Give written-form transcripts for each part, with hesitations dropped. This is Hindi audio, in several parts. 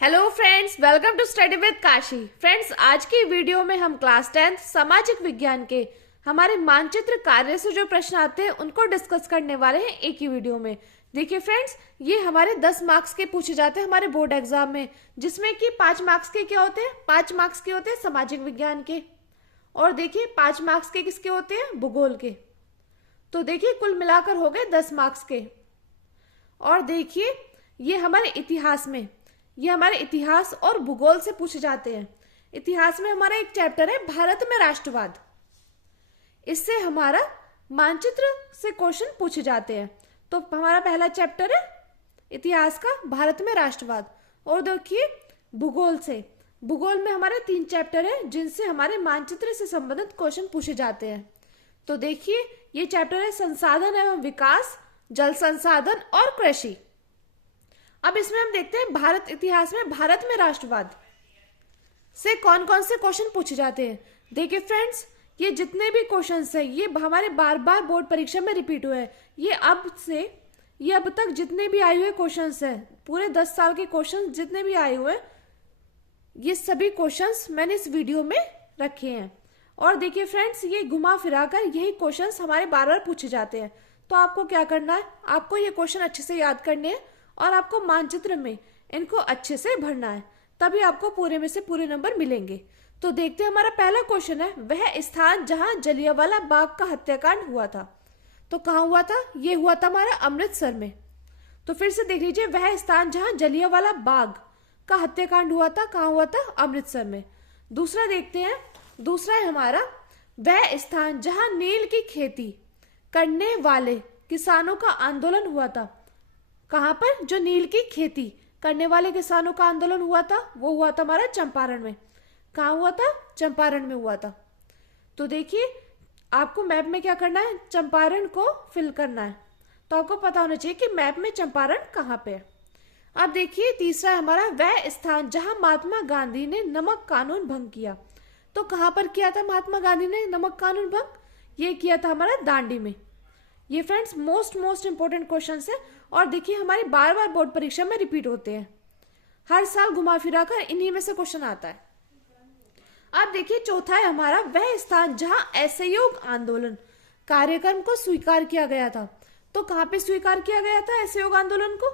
Hello friends, welcome to study with Kashi. Friends, आज की वीडियो में हम क्लास 10 सामाजिक विज्ञान के हमारे मानचित्र कार्य से जो प्रश्न आते हैं उनको डिस्कस करने वाले हैं एक ही वीडियो में। देखिए फ्रेंड्स, ये हमारे 10 मार्क्स के पूछे जाते हैं हमारे बोर्ड एग्जाम में, जिसमें कि 5 मार्क्स के क्या होते हैं, 5 मार्क्स के होते हैं सामाजिक विज्ञान के, और देखिए 5 मार्क्स के किसके होते हैं, भूगोल के। तो देखिए कुल मिलाकर हो गए 10 मार्क्स के। और देखिए ये हमारे इतिहास में, ये हमारे इतिहास और भूगोल से पूछे जाते हैं। इतिहास में हमारा एक चैप्टर है भारत में राष्ट्रवाद, इससे हमारा मानचित्र से क्वेश्चन पूछे जाते हैं। तो हमारा पहला चैप्टर है इतिहास का भारत में राष्ट्रवाद। और देखिए भूगोल से, भूगोल में हमारे 3 चैप्टर है जिनसे हमारे मानचित्र से संबंधित क्वेश्चन पूछे जाते हैं। तो देखिए ये चैप्टर है संसाधन एवं विकास, जल संसाधन और कृषि। अब इसमें हम देखते हैं भारत इतिहास में भारत में राष्ट्रवाद से कौन कौन से क्वेश्चन पूछे जाते हैं। देखिए फ्रेंड्स, ये जितने भी क्वेश्चंस हैं ये हमारे बार बार बोर्ड परीक्षा में रिपीट हुए हैं। ये अब तक जितने भी आए हुए क्वेश्चंस हैं, पूरे 10 साल के क्वेश्चंस जितने भी आए हुए, ये सभी क्वेश्चंस मैंने इस वीडियो में रखे हैं। और देखिए फ्रेंड्स, ये घुमा फिरा कर यही क्वेश्चंस हमारे बार बार पूछे जाते हैं। तो आपको क्या करना है, आपको ये क्वेश्चन अच्छे से याद करने हैं और आपको मानचित्र में इनको अच्छे से भरना है, तभी आपको पूरे में से पूरे नंबर मिलेंगे। तो देखते हैं, हमारा पहला क्वेश्चन है, वह स्थान जहां जलियांवाला बाग का हत्याकांड हुआ था। तो कहाँ हुआ था, ये हुआ था हमारा अमृतसर में। तो फिर से देख लीजिए, वह स्थान जहां जलियांवाला बाग का हत्याकांड हुआ था, कहाँ हुआ था, अमृतसर में। दूसरा देखते हैं, दूसरा है हमारा, वह स्थान जहां नील की खेती करने वाले किसानों का आंदोलन हुआ था। कहां पर, जो नील की खेती करने वाले किसानों का आंदोलन हुआ था वो हुआ था हमारा चंपारण में। कहां हुआ था, चंपारण में हुआ था। तो देखिए आपको मैप में क्या करना है, चंपारण को फिल करना है। तो आपको पता होना चाहिए कि मैप में चंपारण कहाँ पे है। अब देखिए तीसरा हमारा, वह स्थान जहां महात्मा गांधी ने नमक कानून भंग किया। तो कहां पर किया था महात्मा गांधी ने नमक कानून भंग, ये किया था हमारा दांडी में। ये फ्रेंड्स मोस्ट इंपोर्टेंट क्वेश्चन है और देखिए हमारे बार बार बोर्ड परीक्षा में रिपीट होते हैं। हर साल घुमा फिरा कर इन्हीं में से क्वेश्चन आता है। अब देखिए चौथा है हमारा, वह स्थान जहां असहयोग आंदोलन कार्यक्रम को स्वीकार किया गया था। तो कहां पे स्वीकार किया गया था असहयोग आंदोलन को,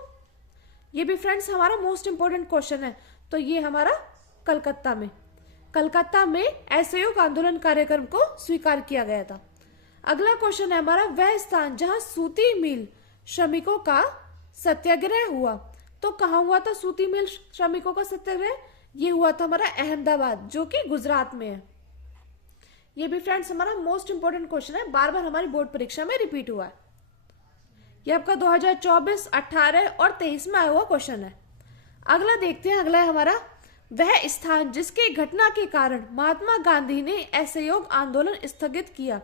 ये भी फ्रेंड्स हमारा मोस्ट इंपोर्टेंट क्वेश्चन है। तो ये हमारा कलकत्ता में असहयोग आंदोलन कार्यक्रम को स्वीकार किया गया था। अगला क्वेश्चन है हमारा, वह स्थान जहां सूती मिल श्रमिकों का सत्याग्रह हुआ। तो कहां हुआ था सूती मिल श्रमिकों का सत्याग्रह, ये हुआ था हमारा अहमदाबाद, जो कि गुजरात में है। ये भी फ्रेंड्स हमारा मोस्ट इंपोर्टेंट क्वेश्चन है, बार बार हमारी बोर्ड परीक्षा में रिपीट हुआ है। ये आपका 2024, 18 और 23 में आया हुआ क्वेश्चन है। अगला देखते हैं, अगला है हमारा, वह स्थान जिसके घटना के कारण महात्मा गांधी ने असहयोग आंदोलन स्थगित किया।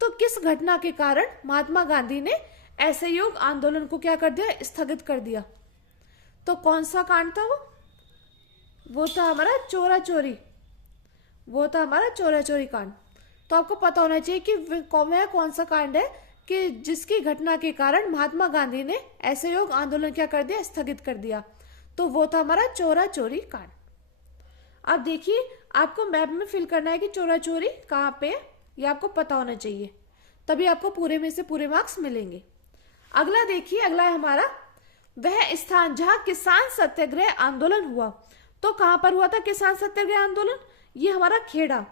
तो किस घटना के कारण महात्मा गांधी ने असहयोग आंदोलन को क्या कर दिया, स्थगित कर दिया। तो कौन सा कांड था वो था हमारा चोरा चोरी कांड। तो आपको पता होना चाहिए कि वह कौन सा कांड है कि जिसकी घटना के कारण महात्मा गांधी ने असहयोग आंदोलन क्या कर दिया, स्थगित कर दिया। तो वो था हमारा चोरा चोरी कांड। अब देखिए आपको मैप में फिल करना है कि चोरा चोरी कहाँ पे है, ये आपको पता होना चाहिए, तभी आपको पूरे में से पूरे मार्क्स मिलेंगे। अगला देखिए, अगला है हमारा, वह स्थान जहां किसान सत्याग्रह आंदोलन हुआ। तो कहां पर हुआ था किसान सत्याग्रह आंदोलन, ये हमारा खेड़ा,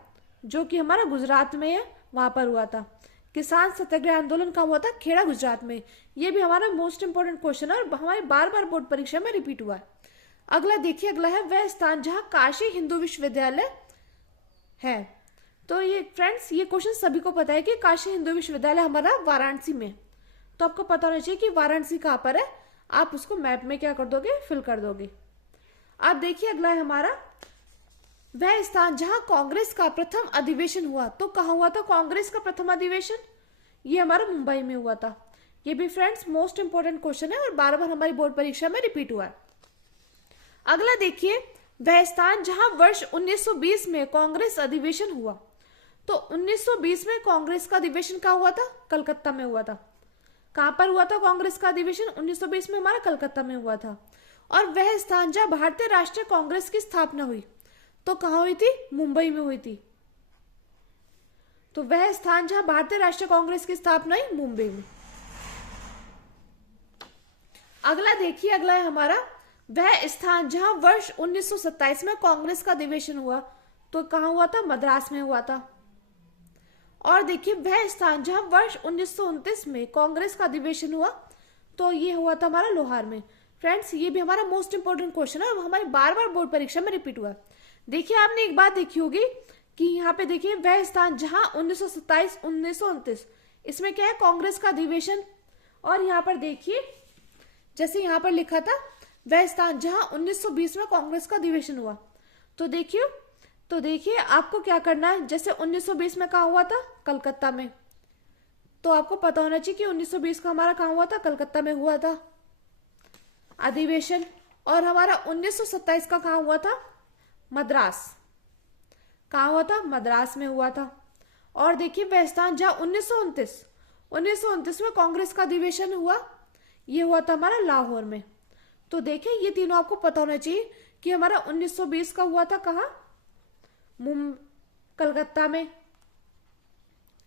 जो कि हमारा गुजरात में है, वहां पर हुआ था। किसान सत्याग्रह आंदोलन कहां हुआ था, खेड़ा गुजरात में। ये भी हमारा मोस्ट इंपोर्टेंट क्वेश्चन है और हमारे बार बार बोर्ड परीक्षा में रिपीट हुआ है। अगला देखिए, अगला है, वह स्थान जहां काशी हिंदू विश्वविद्यालय है। तो ये फ्रेंड्स ये क्वेश्चन सभी को पता है कि काशी हिंदू विश्वविद्यालय हमारा वाराणसी में। तो आपको पता होना चाहिए कि वाराणसी कहाँ पर है, आप उसको मैप में क्या कर दोगे, फिल कर दोगे। अब देखिए अगला है हमारा, वह स्थान जहां कांग्रेस का प्रथम अधिवेशन हुआ। तो कहाँ हुआ था कांग्रेस का प्रथम अधिवेशन, ये हमारा मुंबई में हुआ था। ये भी फ्रेंड्स मोस्ट इंपोर्टेंट क्वेश्चन है और बार बार हमारी बोर्ड परीक्षा में रिपीट हुआ है। अगला देखिए, वह स्थान जहां वर्ष 1920 में कांग्रेस अधिवेशन हुआ। तो 1920 में कांग्रेस का अधिवेशन कहाँ हुआ था, कलकत्ता में हुआ था। कहां पर हुआ था कांग्रेस का अधिवेशन, 1920 में हमारा कलकत्ता में हुआ था। और वह स्थान जहां भारतीय राष्ट्रीय कांग्रेस की स्थापना हुई। तो कहां हुई थी? मुंबई में हुई थी। तो वह स्थान जहां भारतीय राष्ट्रीय कांग्रेस की स्थापना हुई, मुंबई में। अगला देखिए, अगला है हमारा वह स्थान जहां वर्ष 1927 में कांग्रेस का अधिवेशन हुआ। तो कहां हुआ था? मद्रास में हुआ था। और देखिए, वह स्थान जहां वर्ष 1929 में कांग्रेस का अधिवेशन हुआ, तो ये हुआ था हमारा लोहार में। फ्रेंड्स, ये भी हमारा मोस्ट इंपोर्टेंट क्वेश्चन है और हमारी बार बार बोर्ड परीक्षा में रिपीट हुआ। देखिए, आपने एक बात देखी होगी कि यहाँ पे देखिए, वह स्थान जहां 1927 1929, इसमें क्या है? कांग्रेस का अधिवेशन। और यहाँ पर देखिए, जैसे यहाँ पर लिखा था वह स्थान जहां 1920 में कांग्रेस का अधिवेशन हुआ। तो देखिए आपको क्या करना है। जैसे 1920 में कहाँ हुआ था? कलकत्ता में। तो आपको पता होना चाहिए कि 1920 का हमारा कहाँ हुआ था? कलकत्ता में हुआ था अधिवेशन। और हमारा 1927 का कहाँ हुआ था? मद्रास। कहाँ हुआ था? मद्रास में हुआ था। और देखिए, वह स्थान जहां 1929 में कांग्रेस का अधिवेशन हुआ, ये हुआ था हमारा लाहौर में। तो देखिए, ये तीनों आपको पता होना चाहिए कि हमारा 1920 का हुआ था कहाँ? कलकत्ता में।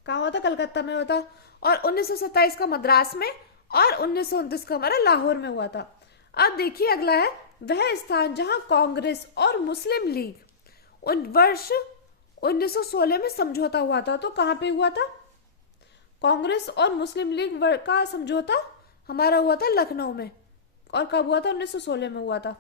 कहाँ हुआ था? कलकत्ता में हुआ था। और 1927 का मद्रास में, और 1929 का हमारा लाहौर में हुआ था। अब देखिए, अगला है वह स्थान जहां कांग्रेस और मुस्लिम लीग उन वर्ष 1916 में समझौता हुआ था। तो कहां पे हुआ था? कांग्रेस और मुस्लिम लीग का समझौता हमारा हुआ था लखनऊ में। और कब हुआ था? 1916 में हुआ था।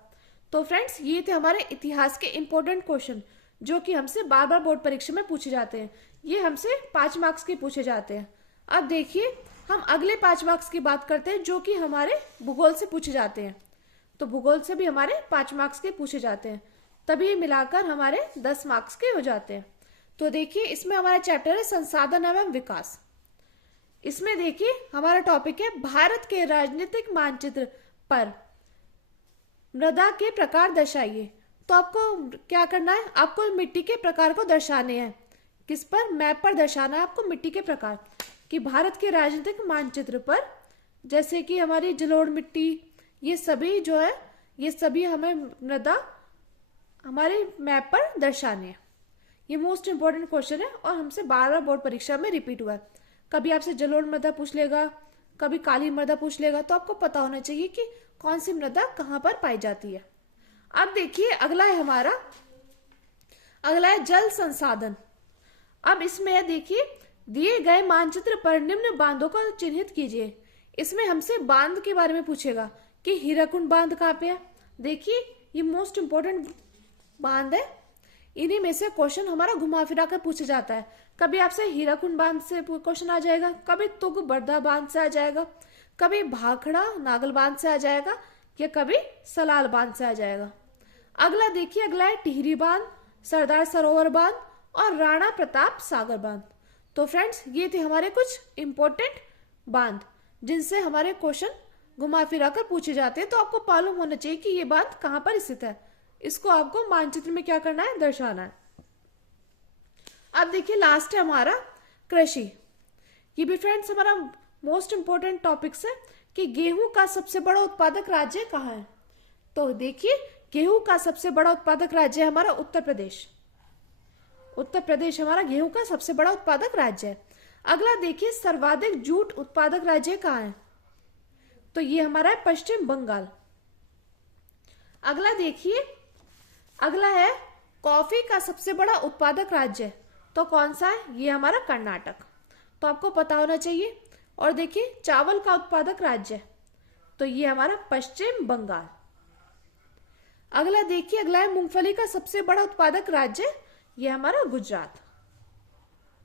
तो फ्रेंड्स, ये थे हमारे इतिहास के इंपॉर्टेंट क्वेश्चन जो कि हमसे बार बार बोर्ड परीक्षा में पूछे जाते हैं। ये हमसे 5 मार्क्स के पूछे जाते हैं। अब देखिए, हम अगले 5 मार्क्स की बात करते हैं जो कि हमारे भूगोल से पूछे जाते हैं। तो भूगोल से भी हमारे 5 मार्क्स के पूछे जाते हैं, तभी मिलाकर हमारे 10 मार्क्स के हो जाते हैं। तो देखिए, इसमें हमारा चैप्टर है संसाधन एवं विकास। इसमें देखिए, हमारा टॉपिक है भारत के राजनीतिक मानचित्र पर मृदा के प्रकार दर्शाइए। तो आपको क्या करना है? आपको मिट्टी के प्रकार को दर्शाने हैं। किस पर? मैप पर दर्शाना है आपको मिट्टी के प्रकार कि भारत के राजनीतिक मानचित्र पर, जैसे कि हमारी जलोढ़ मिट्टी, ये सभी जो है, ये सभी हमें मृदा हमारे मैप पर दर्शाने हैं। ये मोस्ट इंपोर्टेंट क्वेश्चन है और हमसे बार बार बोर्ड परीक्षा में रिपीट हुआ है। कभी आपसे जलोढ़ मृदा पूछ लेगा, कभी काली मृदा पूछ लेगा। तो आपको पता होना चाहिए कि कौन सी मृदा कहाँ पर पाई जाती है। अब देखिए, अगला है जल संसाधन। अब इसमें देखिए, दिए गए मानचित्र पर निम्न बांधों को चिन्हित कीजिए। इसमें हमसे बांध के बारे में पूछेगा कि हीराकुंड बांध कहाँ पे है। देखिए, ये मोस्ट इंपोर्टेंट बांध है। इन्हीं में से क्वेश्चन हमारा घुमा फिरा कर पूछा जाता है। कभी आपसे हीराकुंड बांध से क्वेश्चन आ जाएगा, कभी तुग बर्दा बांध से आ जाएगा, कभी भाखड़ा नागल बांध से आ जाएगा, या कभी सलाल बांध से आ जाएगा। अगला देखिए, अगला है टिहरी बांध, सरदार सरोवर बांध और राणा प्रताप सागर बांध। तो फ्रेंड्स, ये थे हमारे कुछ इंपॉर्टेंट बांध जिनसे हमारे क्वेश्चन घुमा फिरा कर पूछे जाते हैं। तो आपको मालूम होना चाहिए कि ये बांध कहाँ पर स्थित है। इसको आपको मानचित्र में क्या करना है? दर्शाना है। अब देखिए, लास्ट है हमारा कृषि। ये भी फ्रेंड्स हमारा मोस्ट इंपोर्टेंट टॉपिक्स है कि गेहूं का सबसे बड़ा उत्पादक राज्य कहाँ है। तो देखिए, गेहूं का सबसे बड़ा उत्पादक राज्य है हमारा उत्तर प्रदेश। उत्तर प्रदेश हमारा गेहूं का सबसे बड़ा उत्पादक राज्य है। अगला देखिए, सर्वाधिक जूट उत्पादक राज्य कहाँ है। तो ये हमारा है पश्चिम बंगाल। अगला देखिए, अगला है कॉफी का सबसे बड़ा उत्पादक राज्य। तो कौन सा है? ये हमारा कर्नाटक। तो आपको पता होना चाहिए। और देखिए, चावल का उत्पादक राज्य, तो ये हमारा पश्चिम बंगाल। अगला देखिए, अगला है मूंगफली का सबसे बड़ा उत्पादक राज्य, ये हमारा गुजरात।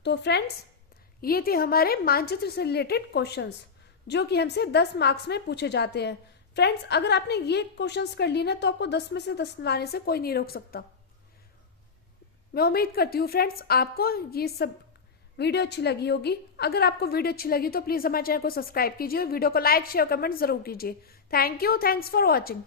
तो फ्रेंड्स, ये थे हमारे मानचित्र से रिलेटेड क्वेश्चंस जो कि हमसे 10 मार्क्स में पूछे जाते हैं। फ्रेंड्स, अगर आपने ये क्वेश्चंस कर लिए ना, तो आपको 10 में से 10 लाने से कोई नहीं रोक सकता। मैं उम्मीद करती हूँ फ्रेंड्स आपको ये सब वीडियो अच्छी लगी होगी। अगर आपको वीडियो अच्छी लगी तो प्लीज हमारे चैनल को सब्सक्राइब कीजिए और वीडियो को लाइक शेयर कमेंट जरूर कीजिए। Thank you, thanks for watching.